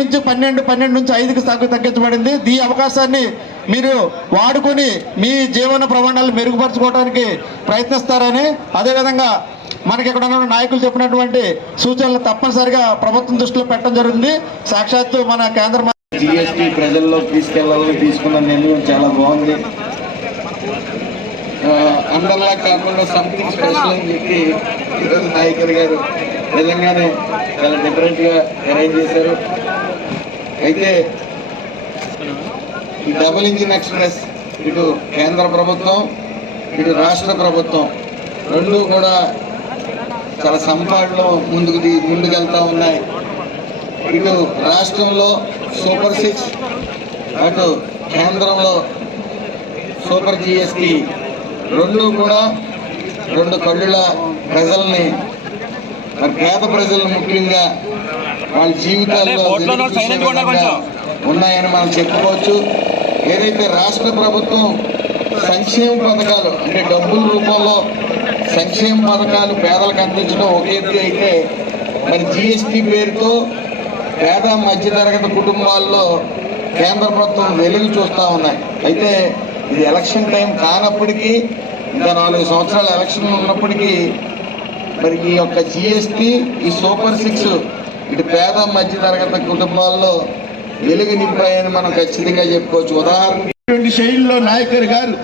నుంచి 12 నుంచి 5కి తగ్గించబడింది. ఈ అవకాశాన్ని మీరు వాడుకొని మీ జీవన ప్రమాణాలు మెరుగుపరచుకోవడానికి ప్రయత్నిస్తారని, అదేవిధంగా మనకి ఇక్కడ ఉన్న నాయకులు చెప్పినటువంటి సూచనలు తప్పనిసరిగా ప్రభుత్వం దృష్టిలో పెట్టడం జరుగుతుంది. సాక్షాత్తు మన కేంద్ర జిఎస్టీ ప్రజల్లో తీసుకెళ్లాలని తీసుకున్న నిర్ణయం చాలా బాగుంది. అందరిలా కాకుండా సంథింగ్ స్పెషల్ అని చెప్పి ఈరోజు నాయకులు గారు నిజంగానే చాలా డిఫరెంట్గా అరేంజ్ చేశారు. అయితే ఈ డబుల్ ఇంజిన్ ఎక్స్ప్రెస్ ఇటు కేంద్ర ప్రభుత్వం ఇటు రాష్ట్ర ప్రభుత్వం రెండు కూడా చాలా సంపాదనలో ముందుకెళ్తా ఉన్నాయి. ఇటు రాష్ట్రంలో సూపర్ 6, అటు కేంద్రంలో సూపర్ జిఎస్టీ రెండు కూడా రెండు కళ్ళుల ప్రజల్ని, పేద ప్రజలను ముఖ్యంగా వాళ్ళ జీవితాల్లో ఉన్నాయని మనం చెప్పుకోవచ్చు. ఏదైతే రాష్ట్ర ప్రభుత్వం సంక్షేమ పథకాలు అంటే డబ్బుల రూపంలో సంక్షేమ పథకాలు పేదలకు అందించడం ఒక ఎత్తు అయితే, మరి జిఎస్టీ పేరుతో పేద మధ్యతరగతి కుటుంబాల్లో కేంద్ర ప్రభుత్వం వెలుగు చూస్తూ ఉన్నాయి. అయితే ఇది ఎలక్షన్ టైం కానప్పటికీ, ఇంకా 4 సంవత్సరాల ఎలక్షన్లు ఉన్నప్పటికీ మరి ఈ యొక్క జిఎస్టీ ఈ సూపర్ 6 ఇటు పేద మధ్యతరగతి కుటుంబాల్లో వెలుగు నింపాయని మనం ఖచ్చితంగా చెప్పుకోవచ్చు. ఉదాహరణ శైలిలో నాయకర్ గారు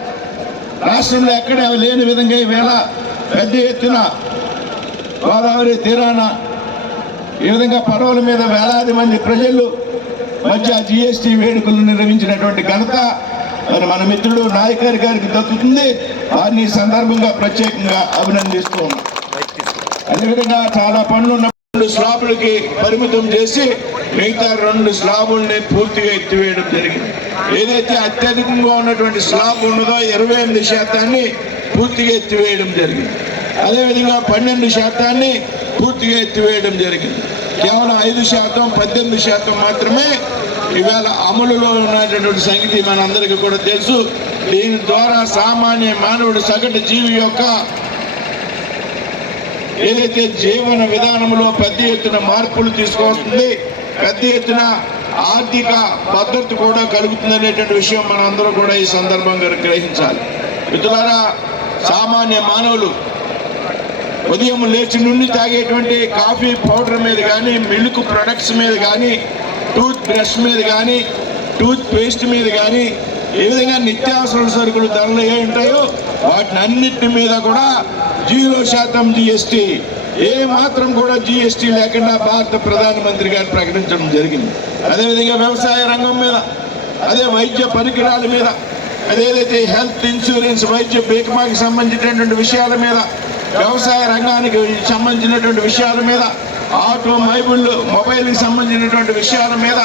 రాష్ట్రంలో ఎక్కడ లేని విధంగా ఈవేళ పెద్ద ఎత్తున గోదావరి తీరాన ఈ విధంగా పడవల మీద వేలాది మంది ప్రజలు మధ్య జిఎస్టీ వేడుకలు నిర్వహించినటువంటి ఘనత మరి మన మిత్రుడు నాయకర్ గారికి దక్కుతుంది. వారిని సందర్భంగా ప్రత్యేకంగా అభినందిస్తూ ఉన్నాం. అదేవిధంగా చాలా పనులు 2 స్లాబులకి పరిమితం చేసి మిగతా 2 స్లాబుల్ని పూర్తిగా ఎత్తివేయడం జరిగింది. ఏదైతే అత్యధికంగా ఉన్నటువంటి స్లాబ్ ఉన్నదో 28% పూర్తిగా ఎత్తివేయడం జరిగింది. అదేవిధంగా 12% పూర్తిగా ఎత్తివేయడం జరిగింది. కేవలం 5%, 18% మాత్రమే ఇవాళ అమలులో ఉన్నటువంటి సంగతి మనందరికీ కూడా తెలుసు. దీని ద్వారా సామాన్య మానవుడు సగటు జీవి యొక్క ఏదైతే జీవన విధానంలో పెద్ద ఎత్తున మార్పులు తీసుకొస్తుంది, పెద్ద ఎత్తున ఆర్థిక భద్రత కూడా కలుగుతుంది అనేటువంటి విషయం మనం అందరూ కూడా ఈ సందర్భంగా గ్రహించాలి. మిత్రులారా, సామాన్య మానవులు ఉదయం లేచి నుండి తాగేటువంటి కాఫీ పౌడర్ మీద కానీ, మిల్క్ ప్రొడక్ట్స్ మీద కానీ, టూత్ బ్రష్ మీద కానీ, టూత్ పేస్ట్ మీద కానీ, ఏ విధంగా నిత్యావసర సరుకులు ధరలు ఏ ఉంటాయో వాటిని అన్నిటి మీద కూడా 0% జిఎస్టీ, ఏ మాత్రం కూడా జిఎస్టీ లేకుండా భారత ప్రధానమంత్రి గారు ప్రకటించడం జరిగింది. అదేవిధంగా వ్యవసాయ రంగం మీద, అదే వైద్య పరికరాల మీద, అదేదైతే హెల్త్ ఇన్సూరెన్స్ వైద్య బీమాకి సంబంధించినటువంటి విషయాల మీద, వ్యవసాయ రంగానికి సంబంధించినటువంటి విషయాల మీద, మొబైల్కి సంబంధించినటువంటి విషయాల మీద,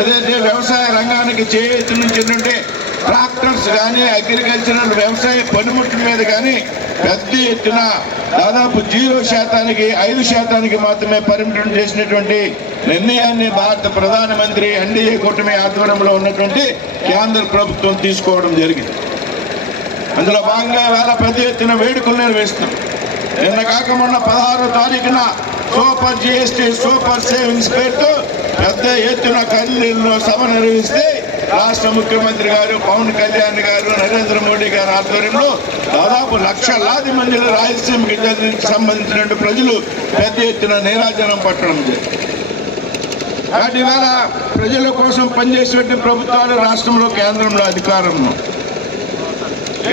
ఏదైతే వ్యవసాయ రంగానికి చేయూతనిచ్చినటువంటి ట్రాక్టర్స్ కానీ, అగ్రికల్చరల్ వ్యవసాయ పనిముట్ల మీద కానీ పెద్ద ఎత్తున దాదాపు 0%, 5% మాత్రమే పరిమితం చేసినటువంటి నిర్ణయాన్ని భారత ప్రధానమంత్రి ఎన్డీఏ కూటమి ఆధ్వర్యంలో ఉన్నటువంటి కేంద్ర ప్రభుత్వం తీసుకోవడం జరిగింది. అందులో భాగంగా వేళ పెద్ద ఎత్తున వేడుకలు నిర్వహిస్తున్నాం. నిన్న కాక మొన్న 16వ తారీఖున సూపర్ జిఎస్టీ సూపర్ సేవింగ్స్ పేరుతో పెద్ద ఎత్తున కదిలీలో సభ నిర్వహిస్తే రాష్ట్ర ముఖ్యమంత్రి గారు పవన్ కళ్యాణ్ గారు, నరేంద్ర మోడీ గారి ఆధ్వర్యంలో దాదాపు లక్షలాది మంది రాయలసీమకి సంబంధించిన ప్రజలు పెద్ద ఎత్తున నీరాజనం పట్టడం జరిగింది. వాటి వల్ల ప్రజల కోసం పనిచేసే ప్రభుత్వాలు రాష్ట్రంలో, కేంద్రంలో అధికారంలో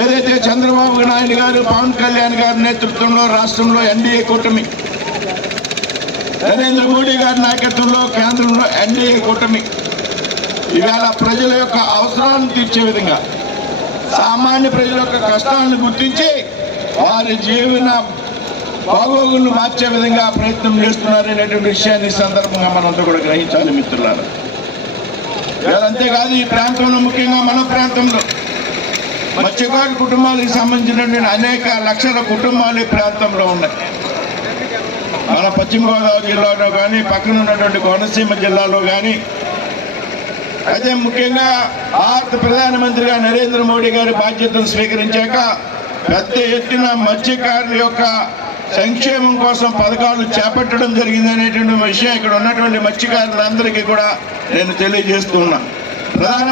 ఏదైతే చంద్రబాబు నాయుడు గారు, పవన్ కళ్యాణ్ గారి నేతృత్వంలో రాష్ట్రంలో ఎన్డీఏ కూటమి, నరేంద్ర మోడీ గారి నాయకత్వంలో కేంద్రంలో ఎన్డీఏ కూటమి ఇవాళ ప్రజల యొక్క అవసరాలను తీర్చే విధంగా, సామాన్య ప్రజల యొక్క కష్టాలను గుర్తించి వారి జీవన బాగోగులను మార్చే విధంగా ప్రయత్నం చేస్తున్నారనేటువంటి విషయాన్ని సందర్భంగా మనంతా కూడా గ్రహించాలి మిత్రులారా. అంతేకాదు, ఈ ప్రాంతంలో ముఖ్యంగా మన ప్రాంతంలో మత్స్యకారు కుటుంబాలకు సంబంధించినటువంటి అనేక లక్షల కుటుంబాలు ఈ ప్రాంతంలో ఉన్నాయి. మన పశ్చిమ గోదావరి జిల్లాలో కానీ, పక్కన ఉన్నటువంటి కోనసీమ జిల్లాలో కానీ, అయితే ముఖ్యంగా భారత ప్రధానమంత్రిగా నరేంద్ర మోడీ గారి బాధ్యతలు స్వీకరించాక పెద్ద ఎత్తున మత్స్యకారుల యొక్క సంక్షేమం కోసం పథకాలు చేపట్టడం జరిగింది అనేటువంటి విషయం ఇక్కడ ఉన్నటువంటి మత్స్యకారులందరికీ కూడా నేను తెలియజేస్తున్నా. ప్రధాన